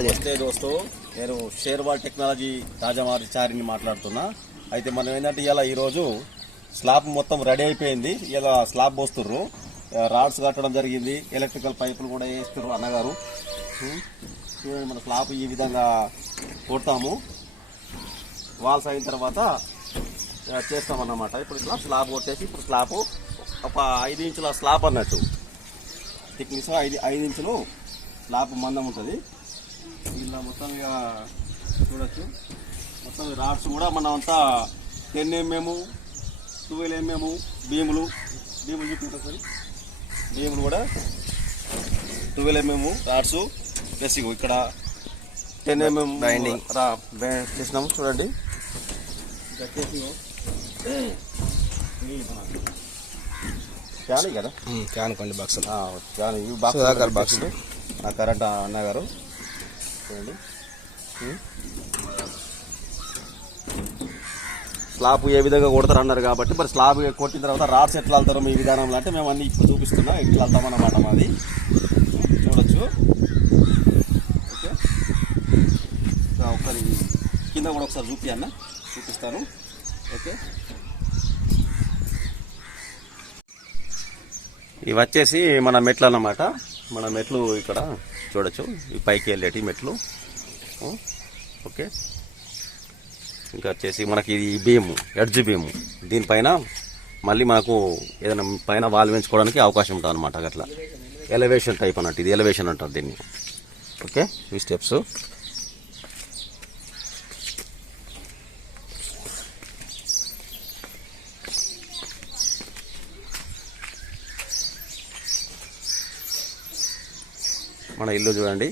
నమస్తే దోస్తు, నేను షేర్వాల్ టెక్నాలజీ చారిని మాట్లాడుతున్నా. అయితే మనం ఏంటంటే ఈరోజు స్లాబ్ మొత్తం రెడీ అయిపోయింది. ఇలా స్లాబ్ పోస్తుర్రు, రాడ్స్ కట్టడం జరిగింది, ఎలక్ట్రికల్ పైపులు కూడా వేస్తున్నారు అన్నగారు. చూడండి, మన స్లాబ్ ఈ విధంగా కొడతాము. వాల్స్ అయిన తర్వాత చేస్తామన్నమాట. ఇప్పుడు ఇట్లా స్లాబ్ కొట్టేసి, ఇప్పుడు స్లాబ్ ఒక 5 ఇంచుల స్లాబ్ అన్నట్టు థిక్నెస్ 5 ఇంచులు స్లాబ్ మందం ఉంటుంది. ఇలా మొత్తం ఇక చూడొచ్చు. మొత్తం రాడ్స్ కూడా మనం అంతా 10 mm 12 mm భీములు చూపించారు సార్. భీములు కూడా 12 mm రాడ్స్ ప్లస్ ఇక్కడ 10 mm బైండింగ్ చేసినాము. చూడండి, క్యాన్ కదా, క్యాన్ కొండి బాక్స్, క్యాన్ ఇవి బాక్స్ నా కరెంట్ అన్నగారు. చూడండి, స్లాబ్ ఏ విధంగా కొడతారు అన్నారు కాబట్టి, మరి స్లాబ్ కొట్టిన తర్వాత రాడ్స్ ఎట్లా వెళ్తారో మీ విధానంలో అంటే మేము అన్ని ఇప్పుడు చూపిస్తున్నా. ఇట్లా వెళ్తామన్నమాట మాది. చూడొచ్చు. ఓకే, ఒకసారి కింద కూడా ఒకసారి చూపిస్తాను. ఓకే, ఇవి వచ్చేసి మన మెట్లు అన్నమాట. మన మెట్లు ఇక్కడ చూడొచ్చు, ఈ పైకి వెళ్ళేటి మెట్లు. ఓకే, ఇంకా వచ్చేసి మనకి ఇది బీము, ఎడ్జ్ బీము. దీనిపైన మళ్ళీ మనకు ఏదైనా పైన వాల్ పెంచుకోవడానికి అవకాశం ఉంటుంది అనమాట. అట్లా ఎలివేషన్ టైప్ అన్నట్టు, ఇది ఎలివేషన్ అంటారు దీన్ని. ఓకే, ఈ స్టెప్స్. మన ఇల్లు చూడండి,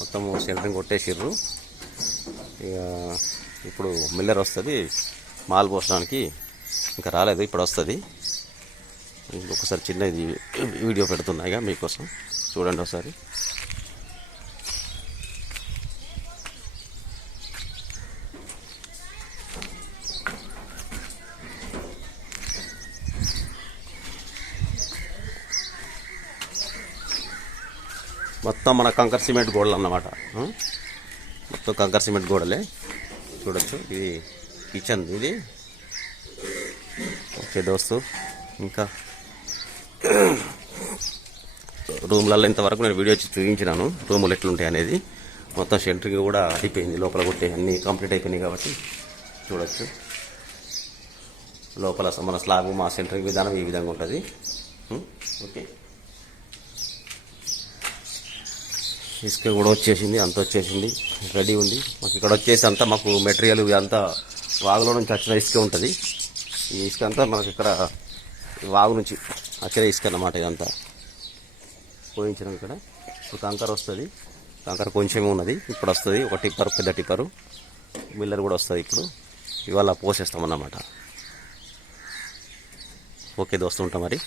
మొత్తం సెంటరింగ్ కొట్టేసిర్రు. ఇక ఇప్పుడు మిల్లర్ వస్తుంది మాల్ పోసడానికి, ఇంకా రాలేదు, ఇప్పుడు వస్తుంది. ఇంకొకసారి చిన్న ఇది వీడియో పెడుతున్నాయిగా మీకోసం, చూడండి ఒకసారి. మొత్తం మన కంకర్ సిమెంట్ గోడలు అన్నమాట. మొత్తం కంకర్ సిమెంట్ గోడలే. చూడొచ్చు, ఇది కిచెన్ ఇది. ఓకే దోస్తు, ఇంకా రూమ్లలో ఇంతవరకు నేను వీడియో చూపించినాను, రూములు ఎట్లుంటాయి అనేది. మొత్తం సెంటరింగ్ కూడా అయిపోయింది, లోపల కొట్టే అన్నీ కంప్లీట్ అయిపోయినాయి కాబట్టి చూడొచ్చు. లోపల మన స్లాబ్ మా సెంటరింగ్ విధానం ఈ విధంగా ఉంటుంది. ఓకే, ఇసుక కూడా వచ్చేసింది, అంత వచ్చేసింది, రెడీ ఉంది. మాకు ఇక్కడ వచ్చేసి అంతా మాకు మెటీరియల్ అంతా వాగులో నుంచి వచ్చిన ఇసుక ఉంటుంది. ఈ ఇసుక అంతా మనకి ఇక్కడ వాగు నుంచి వచ్చిన ఇసుక అన్నమాట. ఇదంతా పోయించినాం. ఇక్కడ ఇప్పుడు కంకర వస్తుంది, కంకర కొంచెమే ఉన్నది, ఇప్పుడు వస్తుంది. ఒక టిప్పరు, పెద్ద టిప్పరు, మిల్లర్ కూడా వస్తుంది. ఇప్పుడు ఇవాళ పోసేస్తామన్నమాట. ఓకే దోస్తు, ఉంటాం మరి.